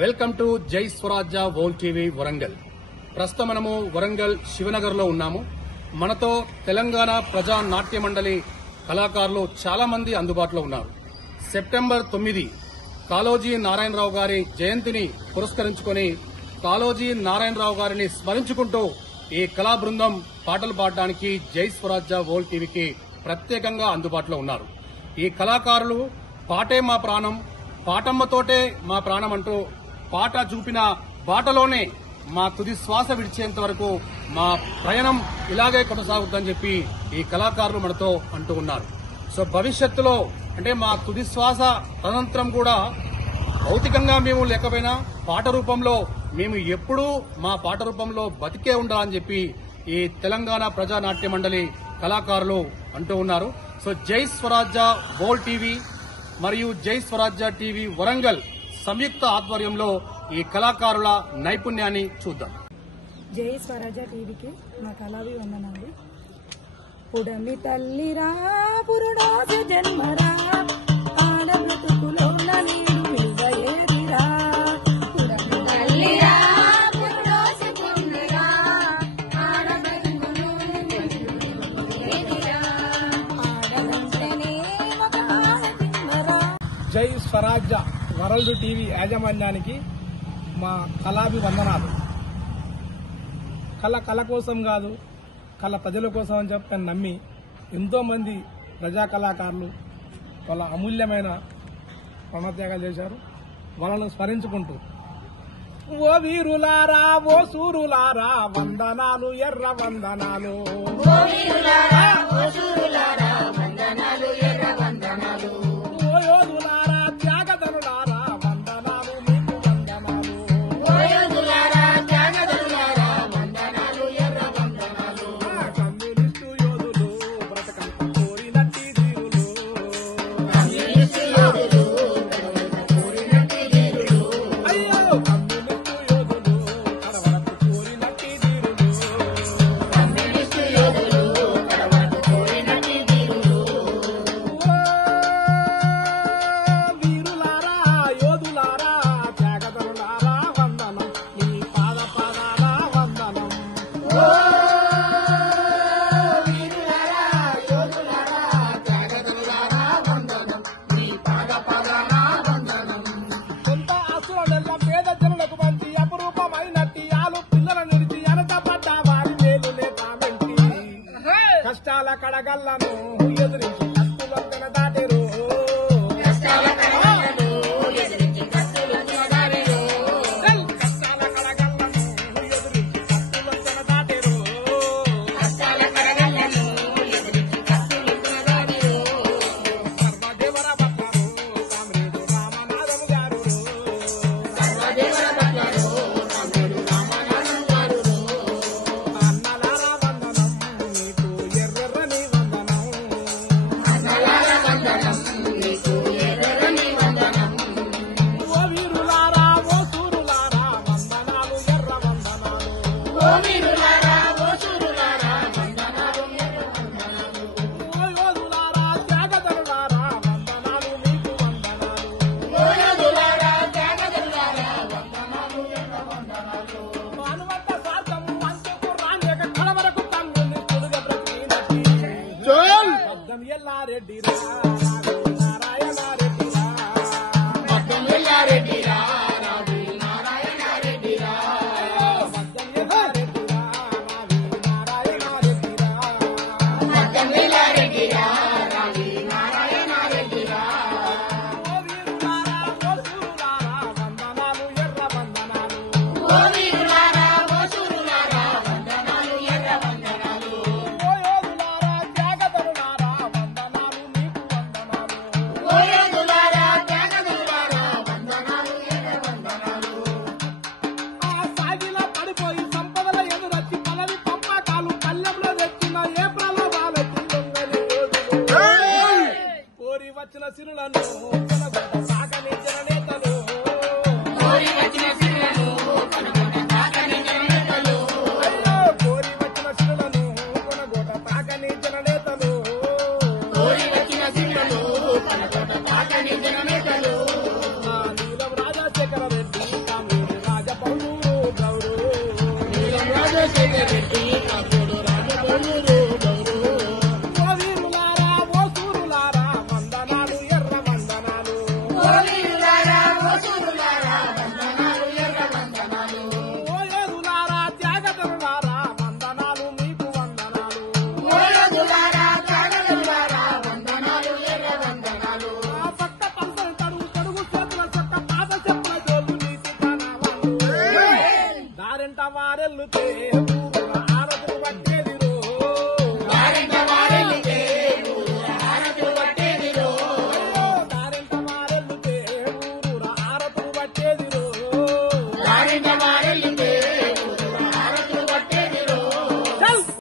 Welcome to జై స్వరాజ్య world TV Warangal. ప్రస్తుతం మనము వరంగల్ శివనగర్ లో ఉన్నాము. మనతో తెలంగాణ ప్రజా నాట్య మండలి కళాకారులు చాలా మంది అందుబాటులో ఉన్నారు. సెప్టెంబర్ 9 కాళోజీ నారాయణరావు గారి జయంతిని పురస్కరించుకుని కాళోజీ నారాయణరావు గారిని స్మరించుకుంటూ ఈ కళా బృందం పాటలు పాడడానికి జై స్వరాజ్య వరల్డ్ టీవీకి ప్రత్యేకంగా అందుబాటులో ఉన్నారు. ఈ కళాకారులు పాటే మా ప్రాణం, పాటమ్మతోటే మా ప్రాణం అంటూ పాట చూపిన బాటలోనే మా తుది శ్వాస విడిచేంత వరకు మా ప్రయాణం ఇలాగే కొనసాగుతుందని చెప్పి ఈ కళాకారులు మనతో అంటూ ఉన్నారు. సో భవిష్యత్తులో అంటే మా తుది శ్వాస అనంతరం కూడా భౌతికంగా మేము లేకపోయినా పాట రూపంలో మేము ఎప్పుడూ మా పాట రూపంలో బతికే ఉండాలని చెప్పి ఈ తెలంగాణ ప్రజానాట్య మండలి కళాకారులు అంటూ ఉన్నారు. సో జై స్వరాజ్య వరల్డ్ టీవీ మరియు జై స్వరాజ్య టీవీ వరంగల్ సంయుక్త ఆధ్వర్యంలో ఈ కళాకారుల నైపుణ్యాన్ని చూద్దాం. జై స్వరాజ్య టీవీకి మా కళావి వందనాలు. పుడమి తల్లిరా పురుడాస జన్మరా ఆడ బ్రతుకులో నీడు విలువయేదిరా. పుడమి తల్లిరా పురుడాస జన్మరా ఆడ బ్రతుకులో విలువయేదిరా. ఆడదంటేనే ఒక ఆడపిల్లరా. జై స్వరాజ్య వరల్డ్ టీవీ యాజమాన్యానికి మా కళాభివందనాలు. కళ కోసం కాదు, కళ ప్రజల కోసం అని చెప్పి నమ్మి ఎంతోమంది ప్రజా కళాకారులు వాళ్ళ అమూల్యమైన ప్రాణత్యాగాలు చేశారు. వాళ్ళను స్మరించుకుంటూ ఓ వీరులారా ఓ సూరులారా వందనాలు ఎర్ర వందనాలు, ఓ వీరులారా ఓ సూరులారా వందనాలు ఎర్ర వందనాలు, ఓ యోధులారా త్యాగధనులారా వందనాలు మీకు వందనాలు, ఓ యోధులారా త్యాగధనులారా వందనాలు ఎర్ర వందనాలు. కమ్యూనిస్టు యోధులు బ్రతకంత కోరినట్టి ధీరులు, కమ్యూనిస్టు యోధులు బ్రతకంత కోరినట్టి ధీరులు, అయ్యో కమ్యూనిస్టు యోధులు కడవరకు కోరినట్టి ధీరులు, కమ్యూనిస్టు యోధులు కడవరకు కోరినట్టి ధీరులు. వీరులారా యోధులారా త్యాగధనులారా వందనం మీ పాద పాదాల వందనం. వీరులారా యోధులారా త్యాగధనులారా వందనం మీ పాద పాదాల వందనం. కొంత ఆసులనెల్ల పేద జనులకు పంచి అపురూపమైనట్టి ఆలు పిల్లల నిడిచి వెనకబడ్డ వారి వేలు లేక మెంటి కష్టాల కడగల్లను ఎదురు